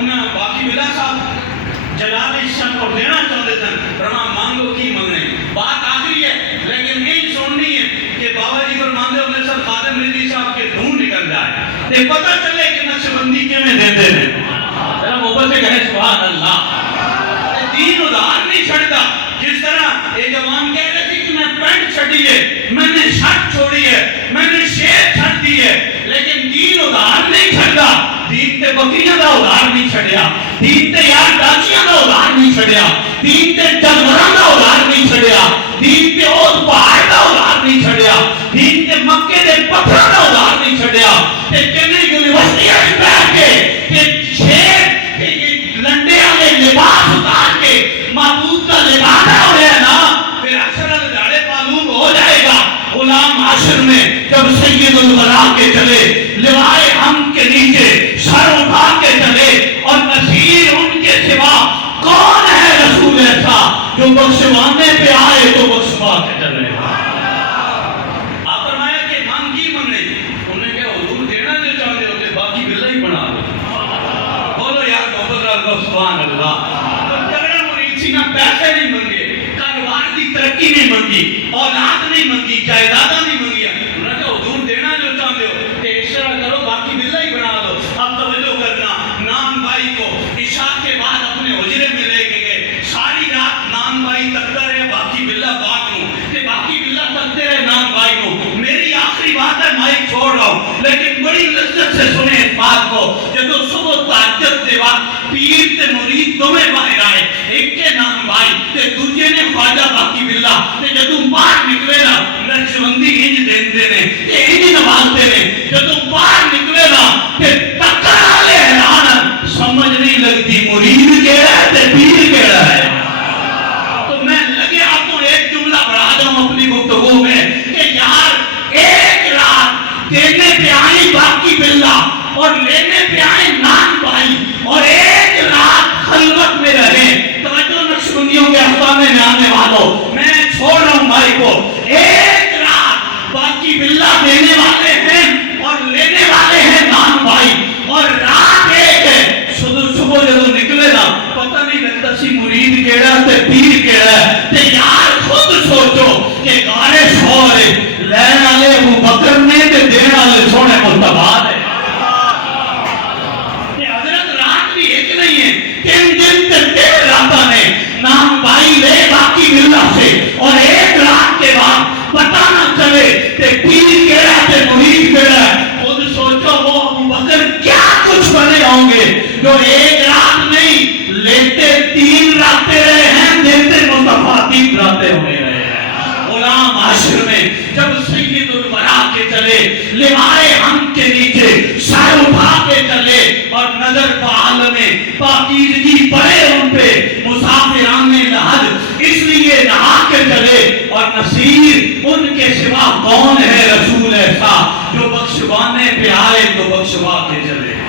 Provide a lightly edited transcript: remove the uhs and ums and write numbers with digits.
انہیں باقی بلا صاحب جلال عشق کو دینا چاہتے تھے فرما مانگو کی منگنے بات آخری ہے لیکن نہیں سننی ہے کہ بابا جی پر مانگے ہونے سر خادم رضی صاحب کے دھون نکل جائے تے پتہ چلے کہ نقش بندی کے میں دیتے ہیں ذرا محبت سے کہے سبحان اللہ دین ادھار نہیں چھڑتا جس طرح یہ جوان کہہ رہے تھے کہ میں پینٹ چھڑی ہے میں نے شرٹ چھوڑی ہے میں نے شیر چھڑ دی ہے لیکن دین ادھار نہیں چھڑتا دین تے بکریاں دا ادھار نہیں چھڑیا دین تے یار ڈاچیاں دا ادھار نہیں چھڑیا دین تے جانوراں دا ادھار نہیں چھڑیا دین تے اوت پہاڑ دا ادھار نہیں چھڑیا دین تے مکے دے پتھراں دا ادھار نہیں چھڑیا تے چنئی یونیورسٹیاں وچ بیٹھ کے تے شیر لنڈے والے لباس اتار کے معبود کا لبادہ ہوئے نا پھر اکثر الجاڑے معلوم ہو جائے گا غلام عاشر میں جب سید الورا کے چلے لوائے ہم کے نیچے سر اٹھا کے چلے اور نصیر ان کے سوا کون ہے رسول ایسا جو بخشوانے پہ آئے تو بخشوا کے چلے آپ فرمایا کہ مانگ کی منگنے انہوں نے کہا حضور دینا جو چاہتے ہوتے باقی بلہ ہی بنا دو بولو یار محبت رہا سبحان اللہ تگڑا مرید سی نہ پیسے نہیں منگے کاروبار کی ترقی نہیں منگی اولاد نہیں منگی جائیداداں نہیں منگی انہوں نے کہا حضور دینا جو چاہتے ہو کہ اس طرح کرو باقی بلہ ہی بنا دو اب توجہ کرنا نام بھائی کو عشاء کے بعد اپنے حجرے میں لے کے گئے ساری رات نام بھائی تکتا رہے باقی بلہ بات ہوں کہ باقی بلہ تکتے رہے نام بھائی کو میری آخری بات ہے مائک چھوڑ رہا ہوں لیکن بڑی لذت سے سنیں اس بات کو جب صبح تہجد کے وقت پیر تے مرید دوویں باہر آئے ایک کے نام بھائی تے دوجے نے خواجہ باقی بلہ تے جدوں باہر نکلے نا نقشبندی انج دیندے نے تے انج نوازتے نے جدوں باہر نکلے نا تے ٹکر والے حیران سمجھ نہیں لگتی مرید کیڑا ہے تے پیر کیڑا ہے تو میں لگے آپ کو ایک جملہ بڑھا دوں اپنی گفتگو میں کہ یار ایک رات دینے پہ آئی باقی بلہ اور لینے پہ آئے نان بھائی اور ایک رات خلوت میں رہے توجہ نقشبندیوں کے افسانے میں آنے والوں میں چھوڑ رہا ہوں بھائی کو ایک رات باقی بلہ دینے والے ہیں اور لینے والے ہیں نان بھائی اور رات ایک ہے صبح جب نکلے نا پتہ نہیں لگتا سی مرید کیڑا تے پیر کیڑا ہے تے یار خود سوچو کہ گارے شورے لین والے ابو بکر نے تے دین والے سونے مصطفیٰ نے تین دن تے تین راتاں نے نام بھائی لے باقی بلہ سے اور ایک رات کے بعد پتہ نہ چلے تے پیر کیڑا تے مرید کیڑا ہے خود سوچو وہ ابو بکر کیا کچھ بنے ہوں گے جو ایک رات نہیں لیتے تین راتیں رہے ہیں دیتے مصطفیٰ تین راتیں ہوئے رہے ہیں غلام عاشر میں جب سید الورا کے چلے لوائے ہم کے نیچے سر اٹھا کے چلے اور نظر پعالم پاکیزگی پڑے ان پہ مسافران لحد اس لیے نہا کے چلے اور نصیر ان کے سوا کون ہے رسول ایسا جو بخشوانے پہ آئے تو بخشوا کے چلے